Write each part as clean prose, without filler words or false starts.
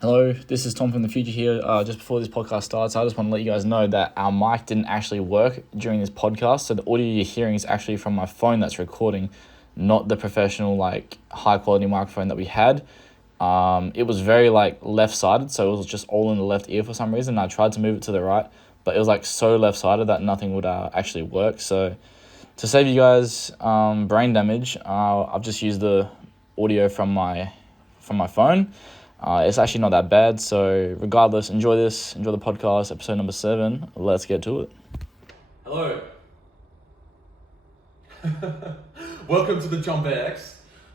Hello, this is Tom from the future here. Just before this podcast starts, I just want to let you guys know that our mic didn't actually work during this podcast. So the audio you're hearing is actually from my phone that's recording, not the professional, high quality microphone that we had. It was very left-sided, so it was just all in the left ear for some reason. I tried to move it to the right, but it was so left-sided that nothing would actually work. So to save you guys brain damage, I've just used the audio from my phone. It's actually not that bad, so regardless, enjoy the podcast, episode number 7. Let's get to it. Hello. Welcome to the JumpX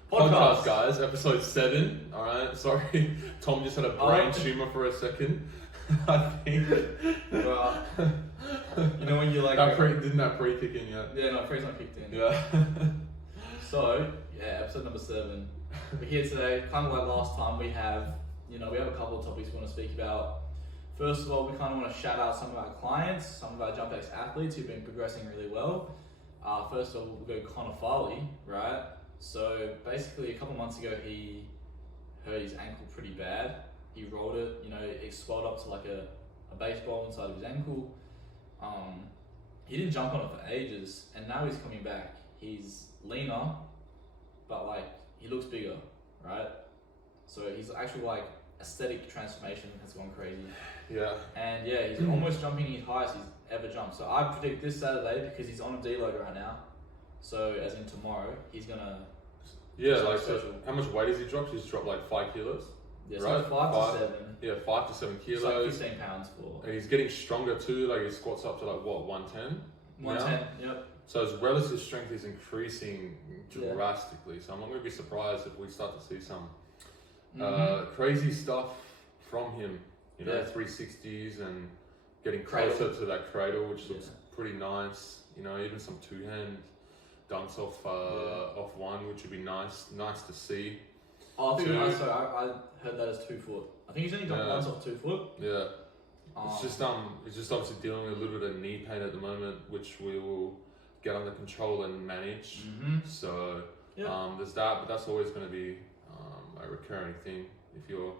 podcast, guys. Episode 7. All right. Sorry, Tom just had a brain tumor for a second. I think. Well, you know when you didn't that pre kick in yet? Yeah, no, pre's not kicked in. Yeah. So yeah, episode number 7. We're here today, kind of like last time. We have a couple of topics we want to speak about. First of all, we kind of want to shout out some of our clients, some of our JumpX athletes who've been progressing really well. First of all, we'll go Connor Farley, right? So basically, a couple months ago, he hurt his ankle pretty bad. He rolled it, it swelled up to like a baseball inside of his ankle. He didn't jump on it for ages, and now he's coming back. He's leaner, but he looks bigger, right? So he's actually aesthetic transformation has gone crazy. Yeah. And yeah, he's almost jumping his highest he's ever jumped. So I predict this Saturday, because he's on a deload right now. So as in tomorrow, he's gonna. Yeah, so how much weight has he dropped? He's dropped 5 kilos. Yeah, right? So 5 to 7. Yeah, 5 to 7 kilos. It's 15 pounds for. And he's getting stronger too. His squats up to 110. 110. Yep. So his relative strength is increasing drastically. So I'm not going to be surprised if we start to see some crazy stuff from him. 360s and getting closer to that cradle, which looks pretty nice. Even some two-hand dunks off one, which would be nice to see. Oh, I heard that as 2 foot. I think he's only done once off 2 foot. Yeah. It's just obviously dealing with a little bit of knee pain at the moment, which we will get under control and manage. So there's that, but that's always going to be a recurring thing. If you're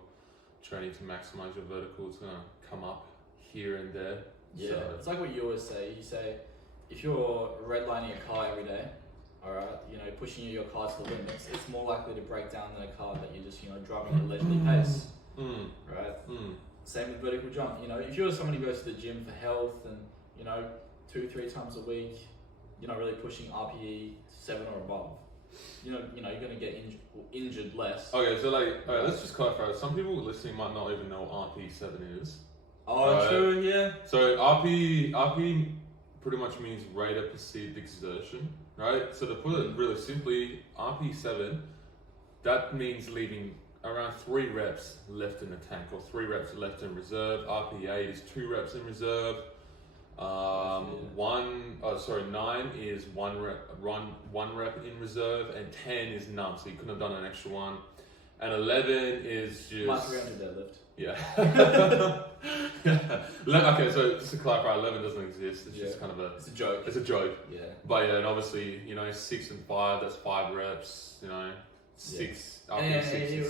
training to maximize your vertical, it's going to come up here and there. Yeah, so it's like what you always say. You say if you're redlining a car every day, all right, pushing your car to the limits, it's more likely to break down than a car that you're just driving at a leisurely pace, right? Same with vertical jump. If you're someone who goes to the gym for health and 2-3 times a week, you're not really pushing RPE 7 or above. You're going to get injured less. Okay, so let's just clarify. Some people listening might not even know what RP7 is. Oh, true, yeah. So RP pretty much means rate of perceived exertion, right? So to put it really simply, RP7, that means leaving around 3 reps left in the tank, or 3 reps left in reserve. RP8 is 2 reps in reserve. 9 is one rep in reserve, and 10 is none, so you couldn't have done an extra one. And 11 is just my 300 deadlift. Yeah. Okay, so just to clarify, 11 doesn't exist. It's just kind of it's a joke. It's a joke. Yeah. But yeah, and obviously 6 and 5, that's 5 reps. 6. And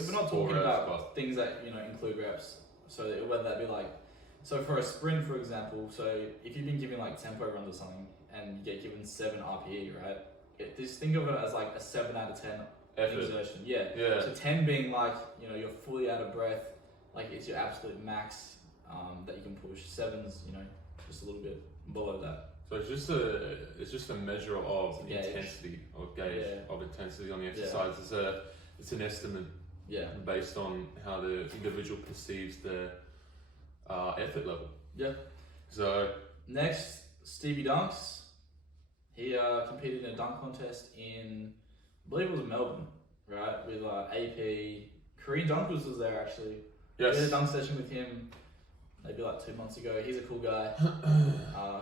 we're not talking about things that include reps. So whether that be so for a sprint, for example, so if you've been given tempo runs or something and you get given 7 RPE, right? Just think of it as a 7 out of 10 effort. Exertion. Yeah. So 10 being you're fully out of breath, it's your absolute max that you can push. 7's just a little bit below that. So it's just a measure of intensity or gauge of intensity on the exercise. It's an estimate based on how the individual perceives their effort level. Yeah. So next, Stevie Dunks. He competed in a dunk contest in, I believe it was Melbourne, right? With AP. Korean Dunkers was there actually. Yes. We did a dunk session with him maybe 2 months ago. He's a cool guy.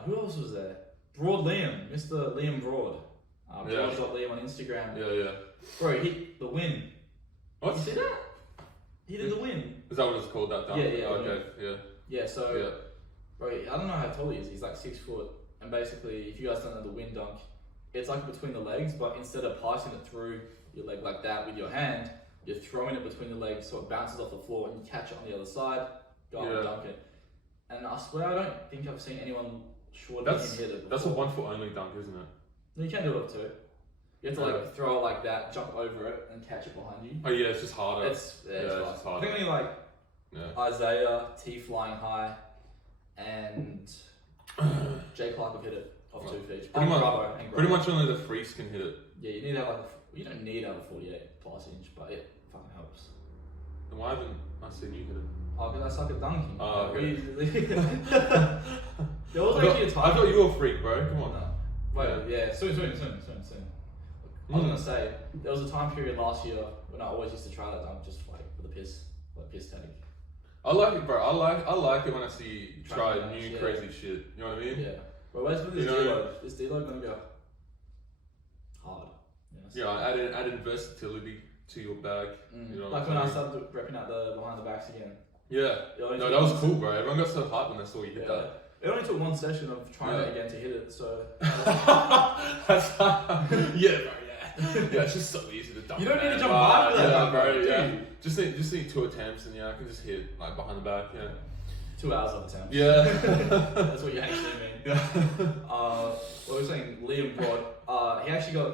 Who else was there? Broad Liam, Mr. Liam Broad. Broad.Liam on Instagram. Yeah. Bro, he hit the win. What? You see that? He did the win. Is that what it's called, that dunk? Yeah. Okay, yeah. Yeah, so, bro, I don't know how tall he is. He's 6 foot. And basically, if you guys don't know the wind dunk, it's between the legs, but instead of passing it through your leg like that with your hand, you're throwing it between the legs so it bounces off the floor and you catch it on the other side, go up and dunk it. And I swear I don't think I've seen anyone shorter than him hit it before. That's a 1 foot only dunk, isn't it? No, you can do it up too. You have to like throw it like that, jump over it, and catch it behind you. Oh yeah, it's just harder. It's just harder. I think only like Isaiah, T flying high, and Jay Clark have hit it off 2 feet. Pretty much only the freaks can hit it. Yeah, you need to have like you don't need to have a 48 plus inch, but it fucking helps. Then why haven't I seen you hit it? Oh, because I suck at dunking. Oh, okay. There was actually a time. I thought you were a freak, bro. Come on. No. Wait, yeah, soon. I was gonna say there was a time period last year when I always used to try that dunk just like for the piss take. I like it, bro. I like it when I see you try new crazy shit. You know what I mean? Yeah. But where's this deload? Is deload gonna go hard? Add versatility to your bag. You know like when I started repping out the behind the backs again. Yeah. No, that was cool, bro. Everyone got so hyped when they saw you hit that. It only took one session of trying it again to hit it, so. That's bro. Yeah, it's just so easy to dunk. You don't need to jump high for that, bro. Yeah. Just need 2 attempts, and I can just hit like behind the back. Yeah. 2 hours of attempts. Yeah. That's what you actually mean. Yeah. What we were saying, Liam Broad. He actually got.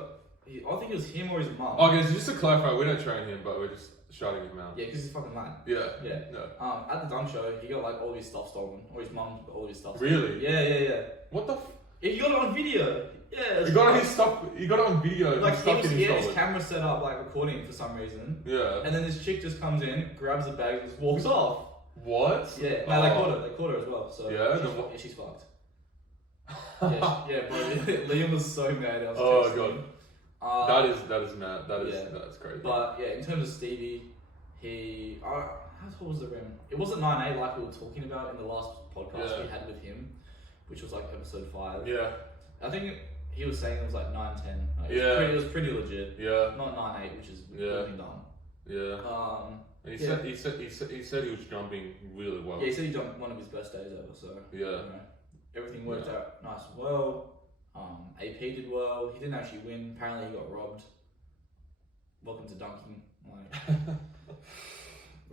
I think it was him or his mum. Okay, so just to clarify, we don't train him, but we're just shouting him out. Yeah, because he's fucking mad. Yeah. No. At the dunk show, he got like all his stuff stolen, or his mum got all his stuff stolen. Really? Yeah. What the? He got it on video. Yeah. You got his stuff. You got it on video. Like he had his camera set up, like recording for some reason. Yeah. And then this chick just comes in, grabs the bag, and just walks off. What? Yeah. No, they caught her. They caught her as well. So yeah. She's fucked. yeah, bro. Liam was so mad. Oh god. That is mad. That's crazy. But yeah, in terms of Stevie, he how tall was the rim? It wasn't 9'8" like we were talking about in the last podcast we had with him, which was like episode 5. Yeah. I think he was saying it was like 9'10". Like, it was pretty legit. Yeah. Not 9'8", which is really dumb. Yeah. And he said he was jumping really well. Yeah, he said he jumped one of his best days ever. So everything worked out nice and well. AP did well. He didn't actually win. Apparently, he got robbed. Welcome to dunking.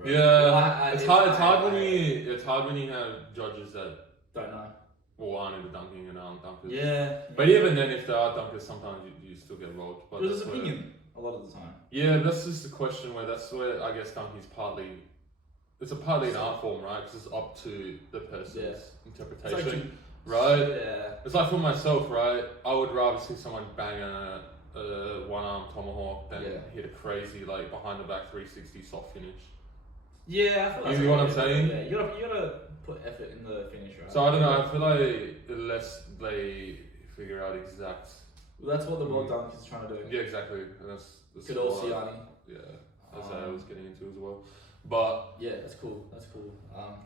It's hard when you have judges that don't know. Or aren't into dunking and aren't dunkers. Yeah. But even then, if they are dunkers, sometimes you still get robbed. But there's opinion a lot of the time. Yeah, that's just the question that's where I guess dunking's partly an art form, right? Because it's up to the person's interpretation. Right? Yeah. It's like for myself, right? I would rather see someone bang a one-arm tomahawk than hit a crazy, like, behind-the-back 360 soft finish. Yeah, I feel like you know what I'm saying? Yeah, you gotta put effort in the finish, right? So, I don't know, I feel like unless they figure out exact... Well, that's what the world dunk is trying to do. Yeah, exactly. And that's good old Siani. Yeah, that's what I was getting into as well. But... Yeah, that's cool.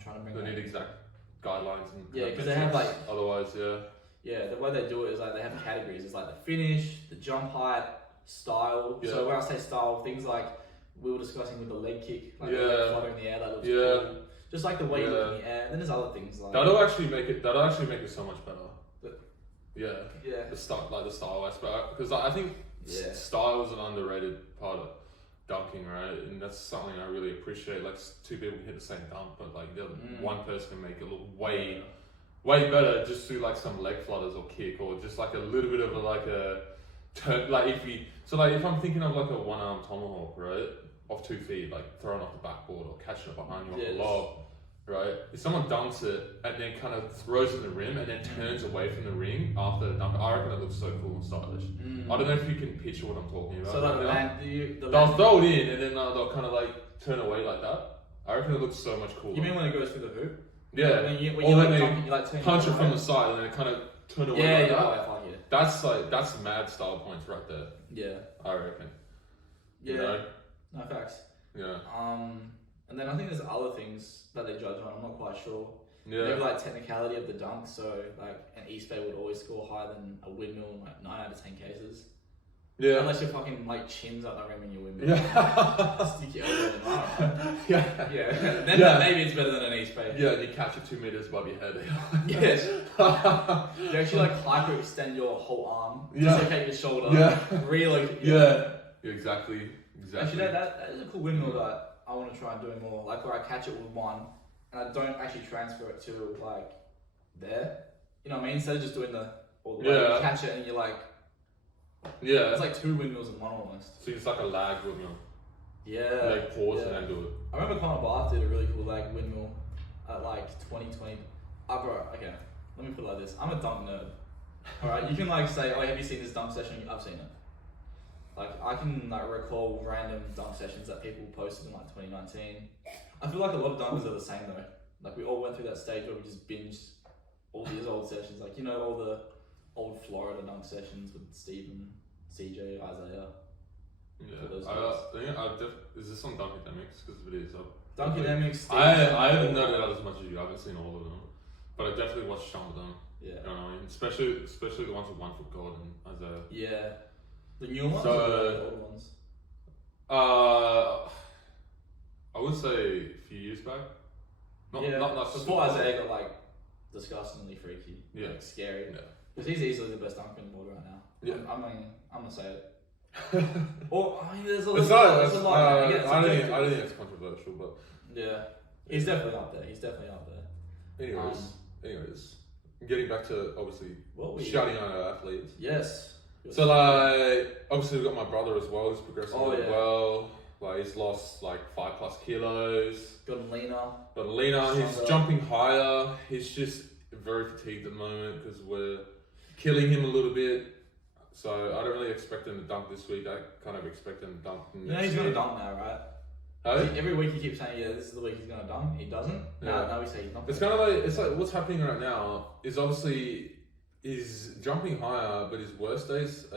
Trying to bring they need exact guidelines and because they have like otherwise the way they do it is like they have categories. It's like the finish, the jump height, style. So when I say style, things like we were discussing with the leg kick, like the leg flutter in the air, that looks cool. Just like the way you look in the air. And then there's other things like that'll actually make it so much better. The style aspect, because I think style is an underrated part of dunking, right? And that's something I really appreciate. Like 2 people hit the same dunk, but like one person can make it look way better just through like some leg flutters or kick or just like a little bit of a turn. Like if I'm thinking of like a one-arm tomahawk, right, off 2 feet, like throwing off the backboard or catching it behind you off the lob, right? If someone dunks it and then kind of throws in the rim and then turns away from the ring after the dunk, I reckon it looks so cool and stylish. I don't know if you can picture what I'm talking about. So like they'll throw it in and then they'll kind of like turn away like that. I reckon it looks so much cooler. You mean when it goes through the hoop? Yeah. When you punch it from the side and then kind of turn away like that. That's mad style points right there. Yeah. I reckon. Yeah. You know? No, facts. Yeah. And then I think there's other things that they judge on. I'm not quite sure. Yeah. Maybe like technicality of the dunk. So like an East Bay would always score higher than a windmill in like 9 out of 10 cases. Yeah. Unless you're fucking like chins up the rim in your windmill. Yeah. Stick your elbow in the Yeah. Yeah. Then maybe it's better than an East Bay. Yeah, you catch it 2 meters above your head. Yes. You actually like hyperextend your whole arm. Yeah. Dislocate your shoulder. Yeah. Really. Yeah. Exactly. Exactly. Actually, that is a cool windmill that I want to try and do more. Like where I catch it with one, and I don't actually transfer it to like there. You know what I mean? Instead of just doing the all the way, you catch it and you're like, it's like two windmills in one almost. So it's like a lag windmill. Yeah. Like pause and then do it. I remember Connor Barth did a really cool like windmill at like 2020. Bro, okay, let me put it like this. I'm a dunk nerd. Alright, you can like say, oh, have you seen this dunk session? I've seen it. Like, I can like recall random dunk sessions that people posted in like 2019. I feel like a lot of dunkers are the same though. Like, we all went through that stage where we just binged all these old sessions. Like, you know, all the old Florida dunk sessions with Steven, CJ, Isaiah. Yeah, is this on Dunkademics? Because if it is, Dunkademics. I haven't known it as much as you. I haven't seen all of them, but I definitely watched some of them. Yeah. You know what I mean? Especially the ones with 1 foot gold and Isaiah. Yeah. The new ones or the old ones? I would say a few years back. Not before Isaiah got like disgustingly freaky. Yeah. Like scary. Yeah. Because he's easily the best dunker in the world right now. Yeah. I'm gonna say it. Or I mean, there's a It's lot. I don't think it's controversial, but yeah, he's definitely up there. Anyways, getting back to obviously shouting out our athletes. Yes. So like, obviously we've got my brother as well, who's progressing really well. Like he's lost like 5+ kilos. Gotten leaner. He's jumping higher. He's just very fatigued at the moment because we're killing him a little bit. So I don't really expect him to dunk this week. I kind of expect him to dunk next week. He's going to dunk now, right? Hey? Every week he keeps saying, yeah, this is the week he's going to dunk. He doesn't. Now we say he's not. It's kind of like, it's like what's happening right now is obviously he's jumping higher, but his worst days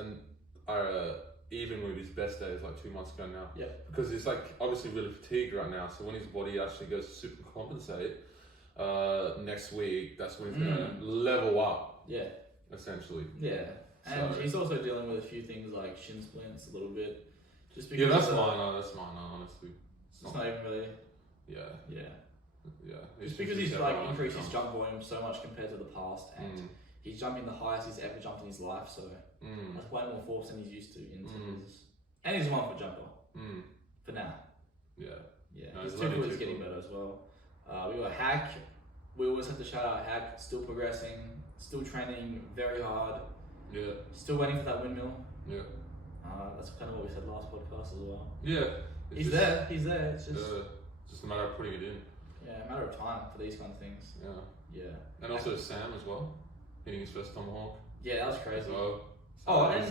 are even with his best days like 2 months ago now. Yeah. Because he's like obviously really fatigued right now. So when his body actually goes to super compensate next week, that's when he's going to level up. Yeah. Essentially. Yeah. And he's also dealing with a few things like shin splints a little bit. Just because that's minor, honestly. It's not even really. Yeah. Just because he's like increased his jump volume so much compared to the past, and he's jumping the highest he's ever jumped in his life, so that's way more force than he's used to and he's a 1 foot jumper. For now. Yeah. No, his 2 foot is getting better as well. We got Hack. We always have to shout out Hack, still progressing, still training very hard. Yeah. Still waiting for that windmill. Yeah. That's kind of what we said last podcast as well. Yeah. He's there. It's just a matter of putting it in. Yeah, a matter of time for these kind of things. Yeah. And also Sam as well, hitting his first tomahawk. Yeah, that was crazy. So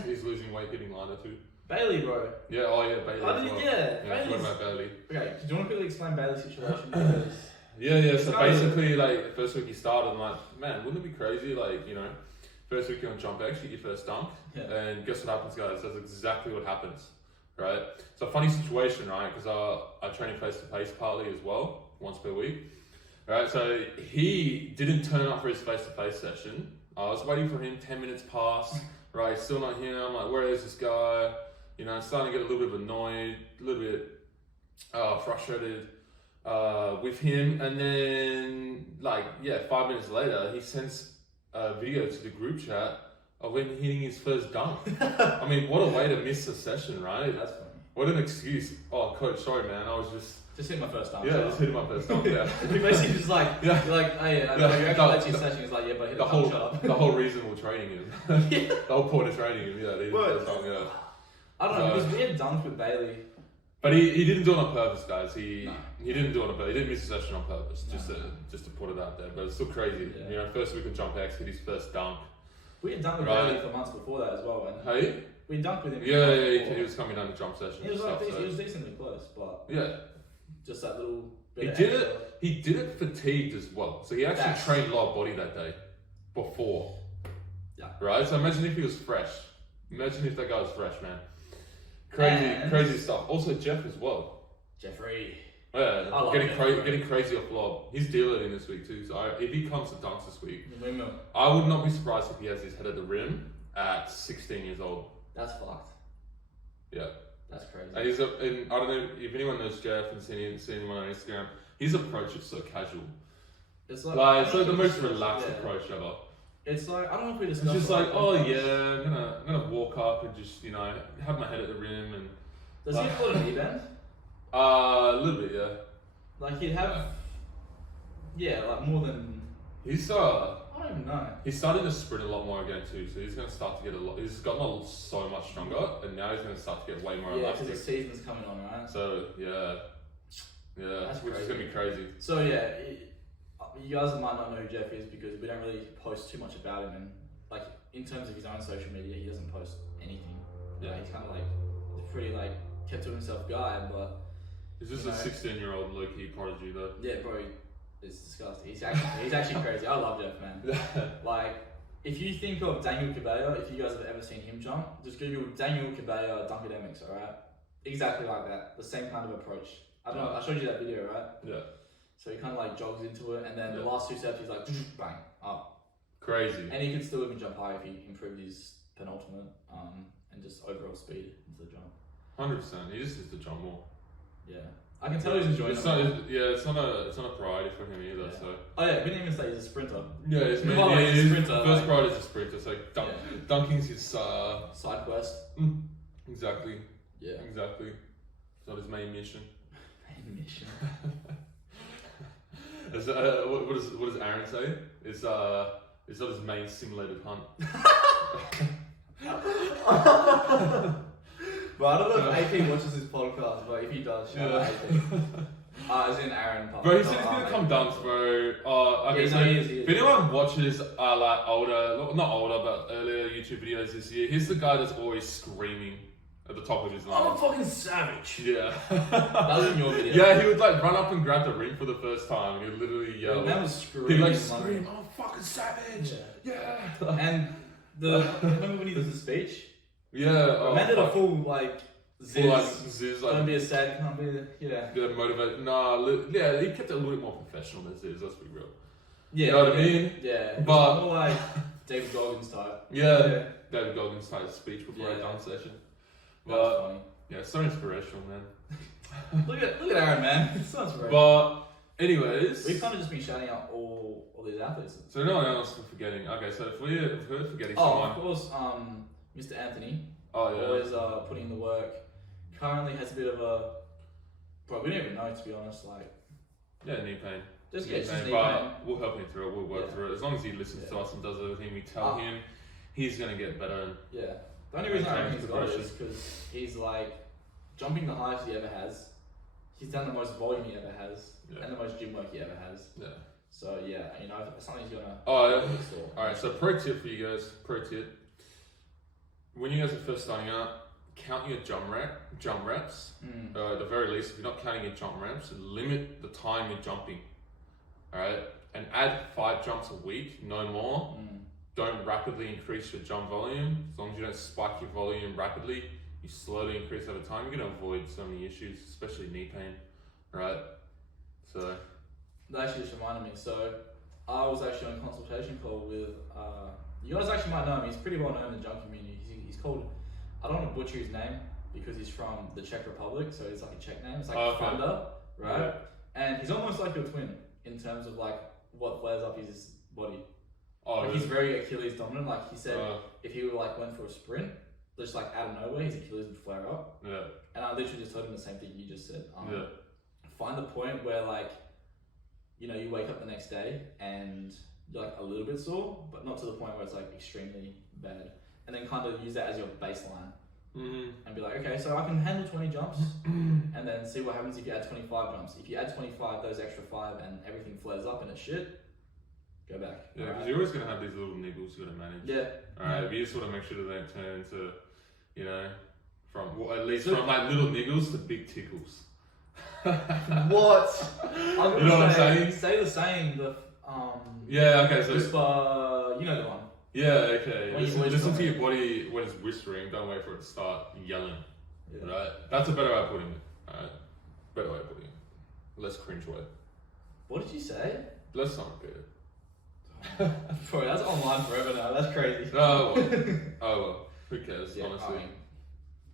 he's losing weight, getting lighter too. Bailey, bro. Yeah. Bailey. Bailey. What about Bailey? Okay, do you want to quickly explain Bailey's situation? Because yeah. So basically, like first week he started, I'm like, man, wouldn't it be crazy, like first week you're on JumpX, you get your first dunk, and guess what happens, guys? That's exactly what happens, right? It's a funny situation, right? Because I train face to face partly as well, once per week, right? So he didn't turn up for his face to face session. I was waiting for him. 10 minutes passed, right? He's still not here. I'm like, where is this guy? I'm starting to get a little bit annoyed, a little bit frustrated with him, and then 5 minutes later, he sends a video to the group chat of him hitting his first dunk. I mean, what a way to miss a session, right? That's funny. What an excuse. Oh, coach, sorry, man. I was just hit my first dunk. Just hitting my first dunk. Yeah. He basically just like, you're like, hey, I know you're actually late to your session. He's like, yeah, but hit the whole reason we're training him. The whole point of training him. Yeah, hit first dunk. Yeah. I don't know because we had dunks with Bailey. But he didn't do it on purpose, guys. He didn't do it on purpose. He didn't miss a session on purpose, just to put it out there. But it's still crazy. Yeah. First week on JumpX, hit his first dunk. We had dunked with Bailey for months before that as well. And hey? We dunked with him. He was coming down to jump session. He was decently close, but just that little bit. He did it fatigued as well. So he actually trained a lot of body that day before. Yeah. Right. So imagine if he was fresh. Imagine if that guy was fresh, man. Crazy stuff. Also Jeff as well. Jeffrey. Yeah, getting crazy off lob. He's dealing this week too. So if he comes to dunks this week, I would not be surprised if he has his head at the rim at 16 years old. That's fucked. Yeah. That's crazy. And I don't know if anyone knows Jeff and seen him on Instagram. His approach is so casual. It's like the most relaxed approach ever. It's like, I don't know if we discussed. It's just like, I'm gonna walk up and just have my head at the rim and Does he have a lot of knee bend? A little bit, yeah. Like he'd have, like more than. I don't even know. He's starting to sprint a lot more again too, so he's going to start to get a lot. He's gotten so much stronger, and now he's going to start to get way more Yeah, elastic. because the season's coming on, right? So which is going to be crazy. So you guys might not know who Jeff is because we don't really post too much about him, and like in terms of his own social media, he doesn't post anything. Yeah, he's kind of like a pretty like kept to himself guy, but. He's just a 16-year-old low-key prodigy though. Yeah, bro. It's disgusting. He's actually crazy. I love Jeff, man. Like, if you think of Daniel Cabello, if you guys have ever seen him jump, just Google Daniel Cabello Dunkademics, alright? Exactly like that. The same kind of approach. I don't know, I showed you that video, right? Yeah. So he kind of like jogs into it, and then the last two steps he's like, bang, up. Crazy. And he could still even jump high if he improved his penultimate, and just overall speed into the jump. 100%. He just needs to jump more. Yeah. I can tell he's enjoying it. It's not a priority for him either. Yeah. So. Oh yeah, we didn't even say he's a sprinter. Yeah, his He's sprinter. First priority is a sprinter. So dunking's his side quest. Exactly. Yeah. Exactly. It's not his main mission. Main mission. What does Aaron say? It's not his main simulated hunt. But I don't know if AP watches this podcast, but if he does, shout out AP. As in Aaron. Bro, he said he's gonna come dunks, bro. Okay, so he is. if anyone watches like not older, but earlier YouTube videos this year, he's the guy that's always screaming at the top of his lungs. I'm a fucking savage. Yeah. That was in your video. Yeah, he would like run up and grab the ring for the first time, and he'd literally yell. That was screaming. He'd like scream, "I'm a fucking savage!" Yeah. And remember when he does the speech? Yeah. Man did a full like Ziz, don't be a sad, can't be Yeah, motivate. He kept it a little bit more professional than Ziz. Let's be real. Yeah. You know what I mean? Yeah. But more like David Goggins type. Yeah. David Goggins type speech before a dunk session. But funny. Yeah, it's so inspirational, man. look at Aaron, man. It's so inspirational. But anyways, we've kind of just been shouting out all these athletes. So no one else is forgetting. Okay, so if we're forgetting someone. Of course, Mr. Anthony. Oh yeah. Always putting in the work. Currently has a bit of a. Bro, we don't even know, to be honest. Like. Yeah, knee pain. Just knee knee pain. pain. We'll help him through it. We'll work through it. As long as he listens to us and does everything we tell him, he's gonna get better. Yeah. The only reason I reckon he's got it is because he's like jumping the highest he ever has. He's done the most volume he ever has, and the most gym work he ever has. Yeah. So yeah, you know, if something's gonna. Oh yeah. All right. So pro tip for you guys. Pro tip. When you guys are first starting out, count your jump reps. At the very least, if you're not counting your jump reps, limit the time you're jumping. All right, and add 5 jumps a week, no more. Don't rapidly increase your jump volume. As long as you don't spike your volume rapidly, you slowly increase over time. You're gonna avoid so many issues, especially knee pain. Right? So that actually just reminded me. So I was actually on a consultation call with. You guys actually might know him. He's pretty well known in the jump community. He's called. I don't want to butcher his name because he's from the Czech Republic, so it's like a Czech name. It's like Thunder, right? Yeah. And he's almost like your twin in terms of like what flares up his body. Like he's very Achilles dominant. Like he said, if he went for a sprint, just like out of nowhere, his Achilles would flare up. Yeah. And I literally just told him the same thing you just said. Find the point where like, you know, you wake up the next day and you're like a little bit sore, but not to the point where it's like extremely bad. And then kind of use that as your baseline. And be like, okay, so I can handle 20 jumps and then see what happens if you add 25 jumps. If you add 25, those extra 5 and everything flares up and it's shit, go back. Yeah, because you're always going to have these little niggles you got to manage. Yeah. Alright, but you just want to make sure that they don't turn into, you know, from like little niggles to big tickles. What? You know what I'm saying? Say the saying, yeah, okay, so whisper, you know the one. Yeah, okay. Listen to your it. body when it's whispering, don't wait for it to start yelling. Yeah. Right? That's a better way of putting it. Alright? Better way of putting it. Less cringe way. What did you say? Let's not repeat it. Bro, that's online forever now. That's crazy. Oh well. Who cares, honestly?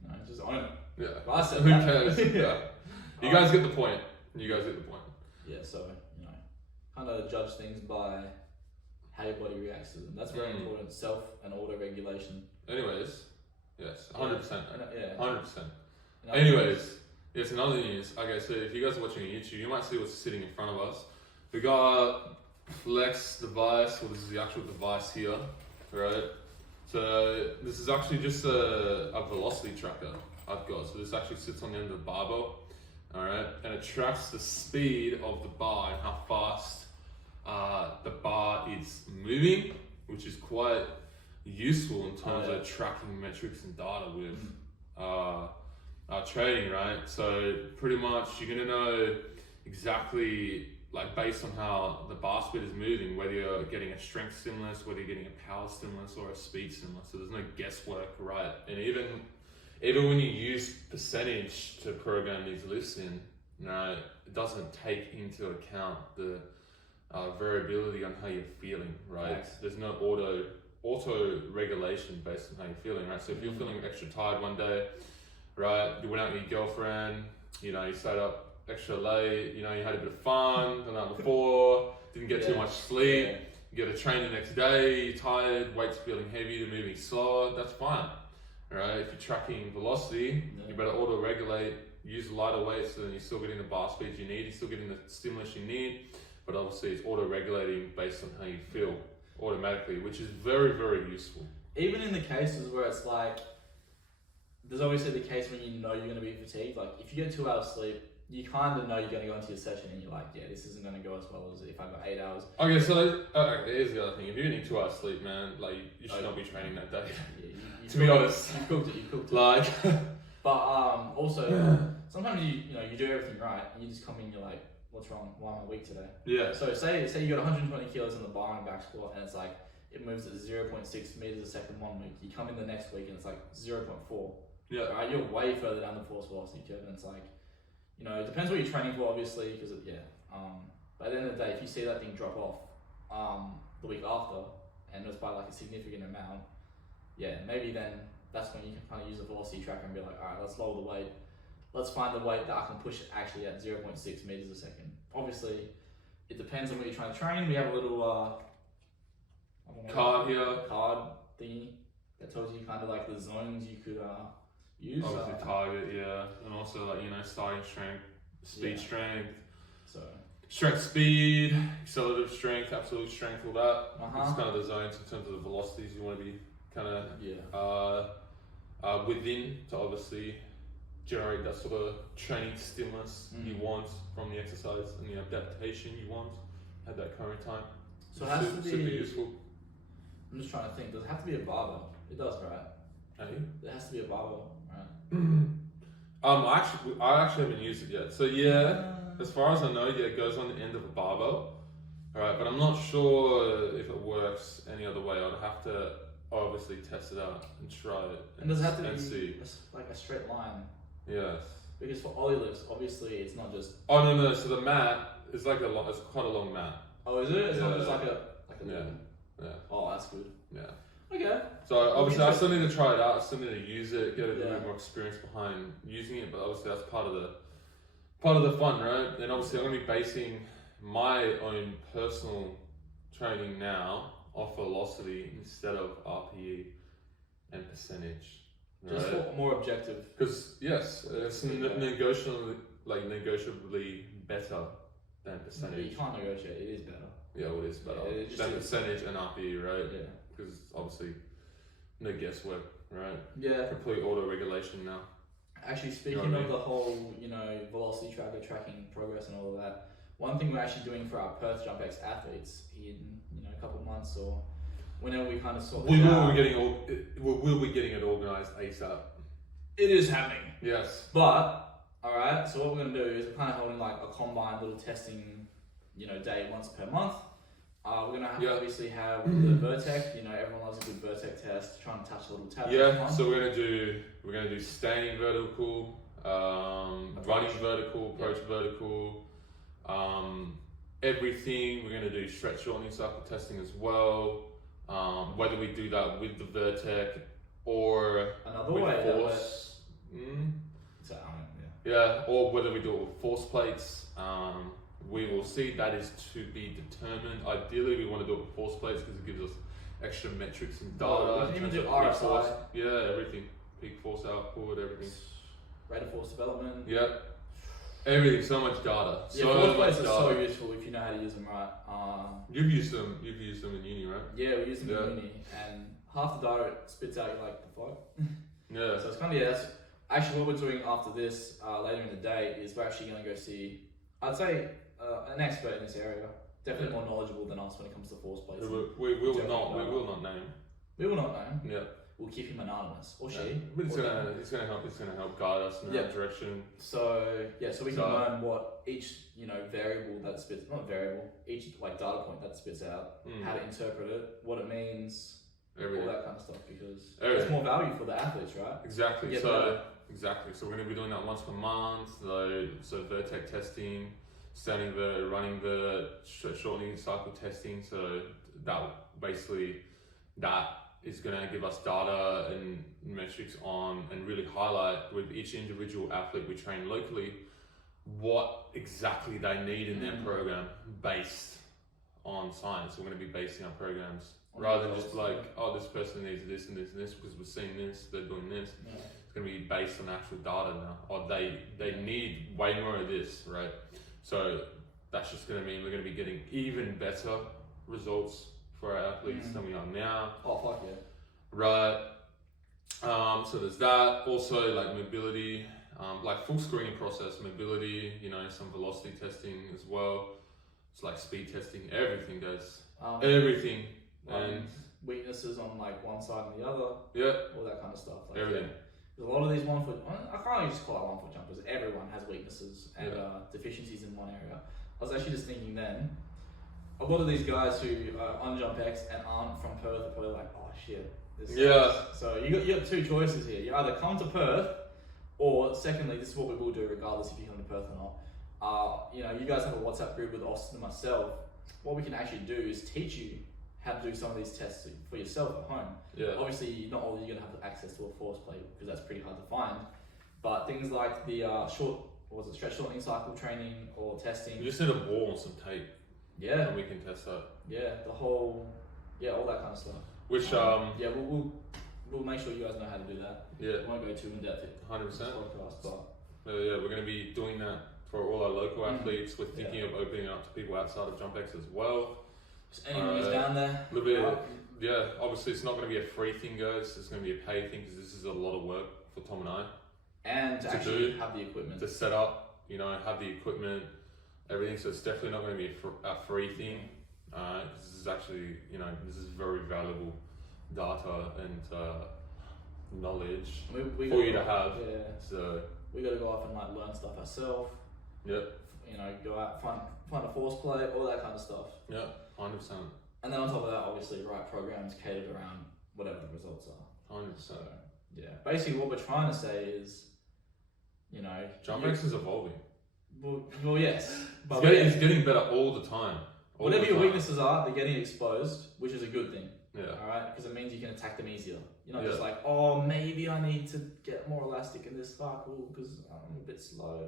No, just own it. Yeah. Well, I said Who that. cares? Yeah. You guys get the point. Yeah, so, you know, kind of judge things by how your body reacts to them. That's very important. Self and auto regulation. Anyways, yes, 100%. Yeah. 100%. Anyways, it's another news. Okay, so if you guys are watching on YouTube, you might see what's sitting in front of us. We got Flex device. Well, this is the actual device here, right? So this is actually just a velocity tracker I've got. So this actually sits on the end of the barbell, all right? And it tracks the speed of the bar and how fast the bar is moving, which is quite useful in terms of tracking metrics and data with trading, right? So pretty much you're gonna know exactly, like based on how the bar speed is moving, whether you're getting a strength stimulus, whether you're getting a power stimulus or a speed stimulus. So there's no guesswork, right? And even when you use percentage to program these lifts in, you know, it doesn't take into account the variability on how you're feeling, right? Yes. There's no auto regulation based on how you're feeling, right? So if you're feeling extra tired one day, right, you went out with your girlfriend, you know, you stayed up extra late, you know, you had a bit of fun the night before, didn't get too much sleep, you go to train the next day, you're tired, weight's feeling heavy, you're moving slower, that's fine, right? If you're tracking velocity, you better auto-regulate, use lighter weights so then you're still getting the bar speeds you need, you're still getting the stimulus you need, but obviously it's auto-regulating based on how you feel automatically, which is very, very useful. Even in the cases where it's like, there's obviously the case when you know you're going to be fatigued, like if you get 2 hours sleep, you kind of know you're going to go into your session and you're like, yeah, this isn't going to go as well as if I got 8 hours. Okay, so here's the other thing. If you're getting 2 hours sleep, man, like you should not be training that day. You to be honest. You cooked it. Like, but also, sometimes you know, you do everything right and you just come in, you're like, what's wrong? Why am I weak today? yeah. So say you got 120 kilos in the bar and back squat and it's like, it moves at 0.6 meters a second 1 week. You come in the next week and it's like 0.4. Yeah. Right? You're way further down the force velocity curve and it's like, you know, it depends what you're training for, obviously, because but at the end of the day, if you see that thing drop off the week after, and it was by like a significant amount, maybe then that's when you can kind of use the velocity tracker and be like, all right, let's lower the weight. Let's find the weight that I can push actually at 0.6 meters a second. Obviously, it depends on what you're trying to train. We have a little Card here. Card thingy that tells you kind of like the zones you could use. Obviously target, yeah. And also like, you know, starting strength, speed strength. So strength, speed, accelerative strength, absolute strength, all that. Uh-huh. It's kind of the zones in terms of the velocities you want to be kind of within to obviously generate that sort of training stimulus you want from the exercise and the adaptation you want at that current time. So it has to be super useful. I'm just trying to think, does it have to be a barbell? It does, right? Hey? There has to be a barbell, right? I actually haven't used it yet. So yeah, as far as I know, yeah, it goes on the end of a barbell. Alright, but I'm not sure if it works any other way. I'd have to obviously test it out and try it And does it have to be see. like a straight line? Yes. Because for ollie lifts, obviously it's not just. Oh no, so the mat is like it's quite a long mat. Oh, is it? It's not just like a Yeah. Oh, that's good. Yeah. Okay. So obviously I still need to try it out, I still need to use it, get a bit more experience behind using it, but obviously that's part of the fun, right? And obviously I'm gonna be basing my own personal training now off velocity instead of RPE and percentage. Right? Just for more objective. Because yes, it's negotiably better than percentage. You can't negotiate, it is better. Yeah, well, it is better than percentage and RPE, right? Yeah. Because obviously no guesswork, right? Yeah. Complete auto regulation now. Actually, speaking of the whole, you know, velocity tracker tracking progress and all of that, one thing we're actually doing for our Perth JumpX athletes in, you know, a couple of months or whenever we kind of sort this out. We'll be getting it organised ASAP. It is happening. Yes. But, alright, so what we're going to do is we're kind of holding like a combined little testing, you know, day once per month. We're going to obviously have the Vertec, you know, everyone loves a good Vertec test, trying to touch a little tab. Yeah, so we're gonna do standing vertical, running vertical, approach vertical, everything. We're gonna do stretch shortening cycle testing as well. Whether we do that with the Vertec or another with way, force. Yeah, or whether we do it with force plates. We will see. That is to be determined. Ideally, we want to do it with force plates because it gives us extra metrics and data. We can even do RSI. Yeah, everything. Peak force output, everything. rate of force development. Yep. Everything, so much data. Yeah, So force much plates are data. so useful if you know how to use them right. You've used them in uni, right? Yeah, we use them in uni, and half the data it spits out, you're like, the fuck? Yeah. So it's kind of, yeah, that's actually what we're doing after this, later in the day, is we're actually going to go see, I'd say, an expert in this area. Definitely more knowledgeable than us when it comes to force plates. We will not name. We will not name. Yeah. We'll keep him anonymous, or she. Yeah. But it's gonna help guide us in the right direction. So we can learn what each variable that spits, not variable, each like data point that spits out, how to interpret it, what it means, all that kind of stuff, because there's more value for the athletes, right? Exactly. Yeah, So we're gonna be doing that once per month. So vertec testing, running the shortening cycle testing. So that is going to give us data and metrics on and really highlight with each individual athlete we train locally what exactly they need in their program based on science. So we're going to be basing our programs rather than just like, oh, this person needs this and this and this because we're seeing this, they're doing this. Yeah. It's going to be based on actual data now. Or they need way more of this, right? So that's just going to mean we're going to be getting even better results for our athletes than we are now. Oh, fuck yeah. Right. So there's that. Also, like mobility, like full screening process, mobility, some velocity testing as well. It's like speed testing, everything goes. Everything. And weaknesses on like one side and the other. Yeah. All that kind of stuff. Like, everything. There's a lot of these 1 foot, I can't even just call it 1 foot jumpers. Everyone has weaknesses and deficiencies in one area. I was actually just thinking then, a lot of these guys who are on JumpX and aren't from Perth are probably like, oh shit. So you got two choices here. You either come to Perth, or secondly, this is what we will do regardless if you come to Perth or not. You guys have a WhatsApp group with Austen and myself. What we can actually do is teach you how to do some of these tests for yourself at home. Yeah. Obviously, not all of you are going to have access to a force plate because that's pretty hard to find. But things like the stretch shortening cycle training or testing. You just need a ball and some tape. Yeah. And we can test that. Yeah, all that kind of stuff. Which we'll make sure you guys know how to do that. Yeah. I won't go too in depth. 100%. Podcast, but we're going to be doing that for all our local athletes. We're thinking of opening it up to people outside of JumpX as well. Just anyone who's down there. A little bit. Obviously, it's not going to be a free thing, guys. It's going to be a paid thing because this is a lot of work for Tom and I. And to actually have the equipment. To set up, have the equipment, everything. So it's definitely not going to be a free thing. This is actually, this is very valuable data and knowledge for you to have. Yeah. So we got to go off and like learn stuff ourselves. Yep. Go out, find a force plate, all that kind of stuff. Yeah, 100%. And then on top of that, obviously, write programs catered around whatever the results are. 100%. So, yeah. Basically, what we're trying to say is, JumpX is evolving. Well, yes. But it's getting better all the time. Whatever your weaknesses are, they're getting exposed, which is a good thing. Yeah. Alright? Because it means you can attack them easier. You're not just like, oh, maybe I need to get more elastic in this cycle because I'm a bit slow.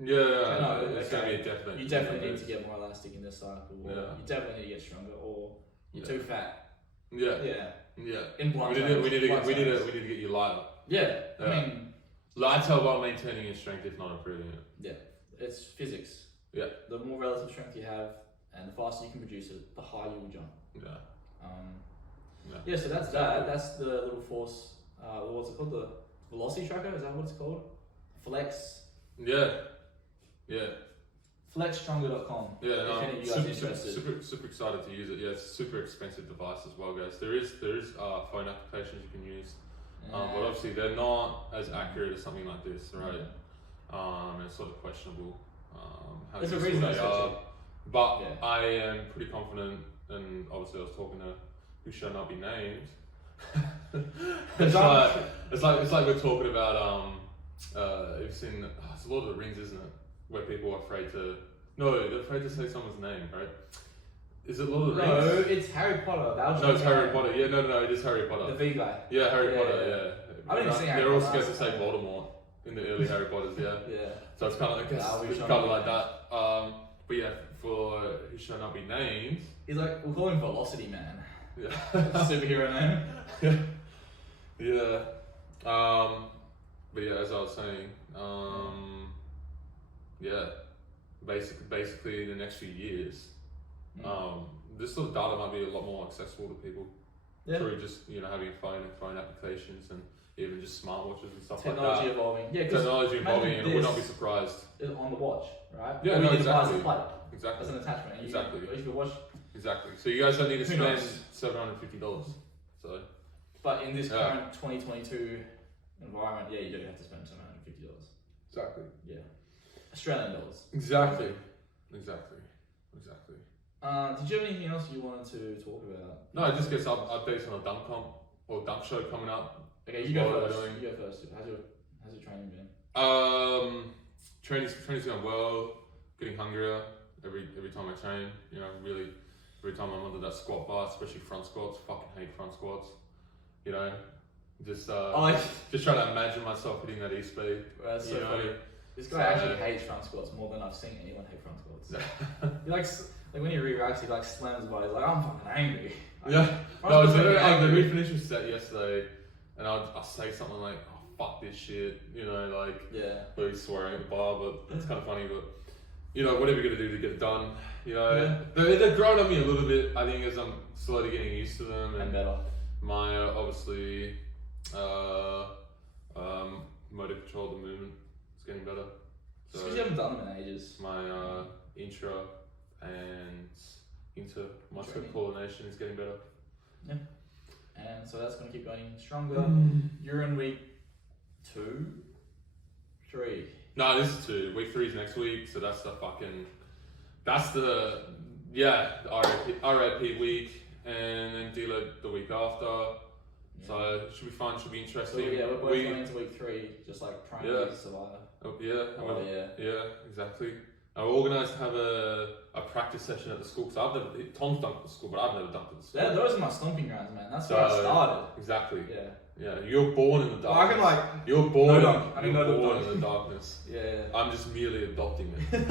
It's going to be definite. You definitely need to get more elastic in this cycle. Or you definitely need to get stronger, or you're too fat. Yeah. In blunt we need to get you lighter. Yeah. I mean, lighter while maintaining your strength, if not improving it. Yeah. It's physics. Yeah. The more relative strength you have, and the faster you can produce it, the higher you will jump. So that's that. That's the little force. What's it called? The velocity tracker. Is that what it's called? Flex. Yeah. Flexstronger.com. Yeah. No, I'm super excited to use it. Yeah, it's a super expensive device as well, guys. There is phone applications you can use, but obviously they're not as accurate as something like this, right? It's sort of questionable. There's a reason they are. But I am pretty confident, and obviously I was talking to who shall not be named. it's like we're talking about you've seen it's Lord of the Rings, isn't it? Where people are afraid to they're afraid to say someone's name, right? Is it Lord of the Rings? No, it's Harry Potter. No, it's Harry Potter. Yeah, no, it is Harry Potter. The V guy. Yeah, Harry Potter. Yeah. I didn't see Harry They're all Potter. scared to say Voldemort in the early Harry Potters. Yeah. Yeah. So it's kind of like that. But yeah, for who shall not be named. He's like, we'll call him Velocity Man. Yeah. Superhero name. Yeah. But yeah, as I was saying, Yeah. Basically the next few years, this sort of data might be a lot more accessible to people through just having a phone and phone applications and even just smartwatches and stuff like that. Technology evolving. Yeah, technology evolving, and I would not be surprised. On the watch, right? Yeah, or no, you exactly. Plate Exactly. as an attachment. Exactly. If you watch. Exactly. So you guys don't need to Who spend knows? $750. So. But in this current 2022 environment, yeah, you do have to spend $750. Exactly. Yeah. Australian dollars. Exactly. Exactly. Did you have anything else you wanted to talk about? No, I just guess updates on the dunk comp or dunk show coming up. Okay, you go first. You go first. How's your training been? Training's going well. Getting hungrier every time I train. Really, every time I'm under that squat bar, especially front squats. Fucking hate front squats. Just trying to imagine myself hitting that E-speed. That's so funny. This guy actually hates front squats more than I've seen anyone hate front squats. He likes, when he re-racks, he slams his body. He's like, I'm fucking angry. We finished with set yesterday, and I'll say something like, "Oh fuck this shit," really swearing at the bar, but it's kind of funny. But whatever you're gonna do to get it done, they're growing on me a little bit. I think as I'm slowly getting used to them and better. My obviously motor control of the movement is getting better. So because you haven't done them in ages. My intra and intermuscular coordination is getting better. Yeah. And so that's going to keep going stronger. You're in week 2, 3. No, this is 2. Week 3 is next week, so that's the RIP week, and then deload the week after. Yeah. So it should be fun, should be interesting. So yeah, we're both going into week 3, just like trying to survive. Yeah, exactly. I organised to have a practice session at the school because Tom's dunked at the school, but I've never dunked at the school. Yeah, those are my stomping grounds, man. That's where I started. Exactly. Yeah. You're born in the darkness. Well, I can you're born. you're born in the darkness. Yeah. I'm just merely adopting it.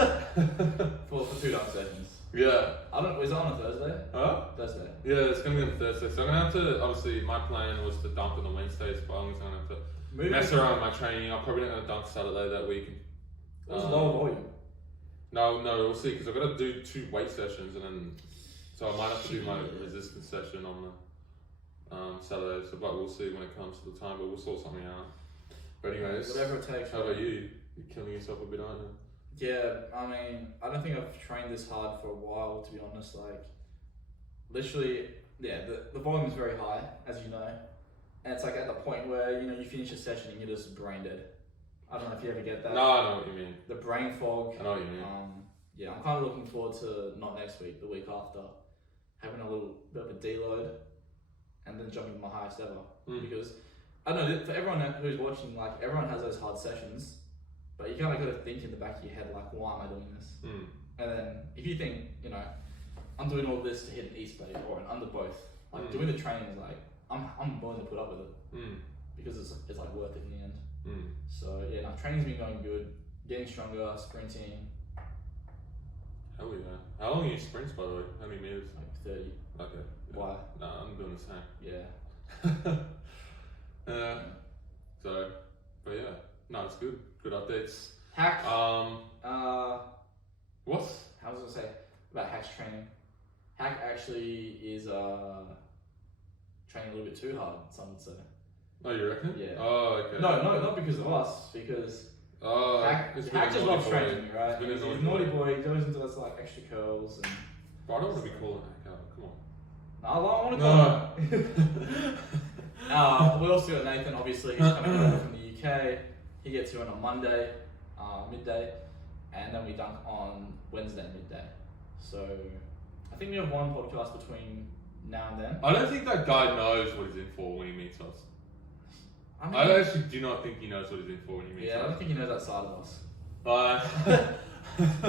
for 2 dunk sessions. Yeah. Is it on a Thursday? Huh? Thursday. Yeah, it's gonna be on Thursday. So I'm gonna have to. Obviously, my plan was to dunk on the Wednesdays, but I'm gonna have to mess around with my training. I'm probably not gonna dunk Saturday that week. It was lower volume. No, we'll see, because I've got to do 2 weight sessions, and then so I might have to do my resistance session on the Saturday. So, but we'll see when it comes to the time. But we'll sort something out. But anyways, whatever it takes. How about you? You're killing yourself a bit, aren't you? Yeah, I mean, I don't think I've trained this hard for a while, to be honest. Like, literally, the volume is very high, as you know, and it's like at the point where you finish a session and you're just brain dead. I don't know if you ever get that. No, I know what you mean. The brain fog. I know what you mean. I'm kind of looking forward to not next week, the week after, having a little bit of a deload, and then jumping my highest ever. Because I don't know, for everyone who's watching, like everyone has those hard sessions, but you kind of got to think in the back of your head, like, why am I doing this? And then if you think, I'm doing all this to hit an E-speed or an under both, like doing the training is like, I'm willing to put up with it because it's like worth it in the end. So training's been going good, getting stronger, sprinting. Hell yeah. How long are you sprints, by the way? How many meters? Like 30. Okay. Yeah. Why? No, I'm doing the same. Yeah. But yeah, no, it's good. Good updates. Hack. What? How was I gonna say about Hack's training? Hack actually is training a little bit too hard, some would say. Oh, you reckon? Yeah. Oh, okay. No, not because of us, because Hack just loves training, right? He's a naughty boy. He goes into this like extra curls and. But I don't want to be calling Hack out. Come on. No, I want to call him. We also got Nathan. Obviously, he's coming over from the UK. He gets here on a Monday, midday, and then we dunk on Wednesday midday. So I think we have one podcast between now and then. I don't think that guy knows what he's in for when he meets us. I actually do not think he knows what he's in for when he meets us. Yeah, I don't think he knows that side of us. I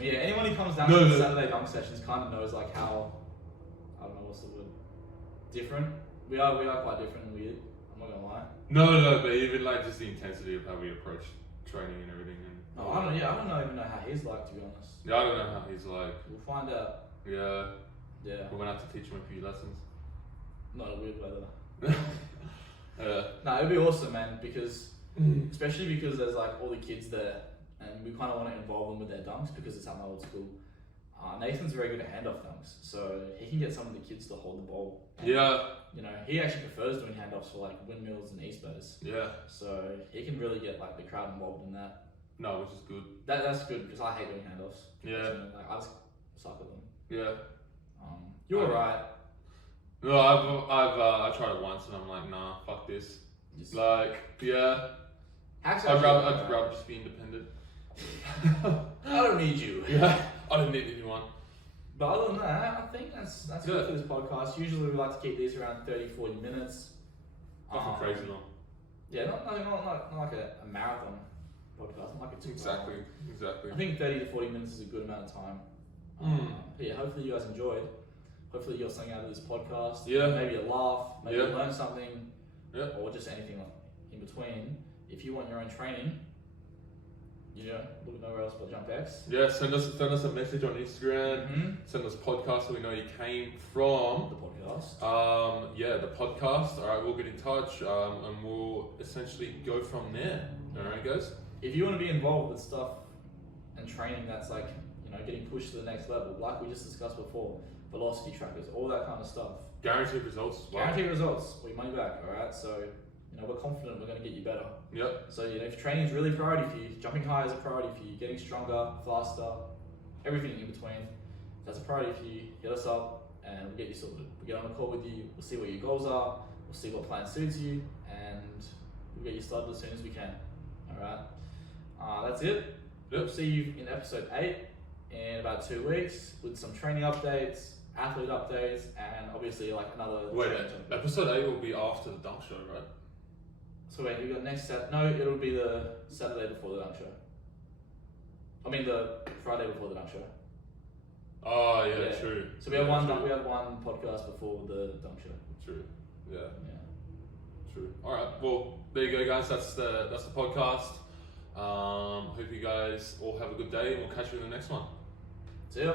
mean, anyone who comes down to the Saturday dunk sessions kind of knows like how, I don't know what's the word, different. We are quite different and weird. I'm not gonna lie. No, but even like just the intensity of how we approach training and everything. And I don't even know how he's like, to be honest. Yeah, I don't know how he's like. We'll find out. Yeah. We're gonna have to teach him a few lessons. Not a weird way though. Yeah. No, it'd be awesome, man, because especially because there's like all the kids there, and we kind of want to involve them with their dunks because it's at my old school. Nathan's very good at handoff dunks, so he can get some of the kids to hold the ball. Yeah. You know, he actually prefers doing handoffs for like windmills and East Bows. Yeah. So he can really get like the crowd involved in that. No, which is good. That's good because I hate doing handoffs. Yeah. Like, I just suck at them. Yeah. You're alright. No, I've tried it once and I'm like, nah, fuck this. Like, yeah. I'd rather just be independent. I don't need you. Yeah. I don't need anyone. But other than that, I think that's good for this podcast. Usually we like to keep these around 30-40 minutes. Nothing crazy long. Yeah, not like a marathon podcast, not like a 2 Exactly. I think 30 to 40 minutes is a good amount of time. But yeah, hopefully you guys enjoyed. Hopefully you got something out of this podcast. Yeah. Maybe a laugh, maybe you learn something, or just anything in between. If you want your own training, you know, look nowhere else but JumpX. Yeah, send us a message on Instagram. Send us a podcast so we know you came from the podcast. The podcast. All right, we'll get in touch and we'll essentially go from there. All right, guys. If you want to be involved with stuff and training that's like, you know, getting pushed to the next level, like we just discussed before, velocity trackers, all that kind of stuff. Guaranteed results as well. Guaranteed results, or your money back. All right, so. You know, we're confident we're going to get you better. Yep. So, you know, if training is really a priority for you, jumping high is a priority for you, getting stronger, faster, everything in between, if that's a priority for you, hit us up and we'll get you sorted. We'll get on a call with you, we'll see what your goals are, we'll see what plan suits you, and we'll get you started as soon as we can. All right. That's it. Yep. We'll see you in episode 8 in about 2 weeks with some training updates, athlete updates, and obviously like another. Wait, episode 8 will be after the dunk show, right? So wait, we got next No, it'll be the Saturday before the dunk show. I mean the Friday before the dunk show. Oh yeah, true. So we have one podcast before the dunk show. True. Yeah. True. All right. Well, there you go, guys. That's the podcast. Hope you guys all have a good day, and we'll catch you in the next one. See ya.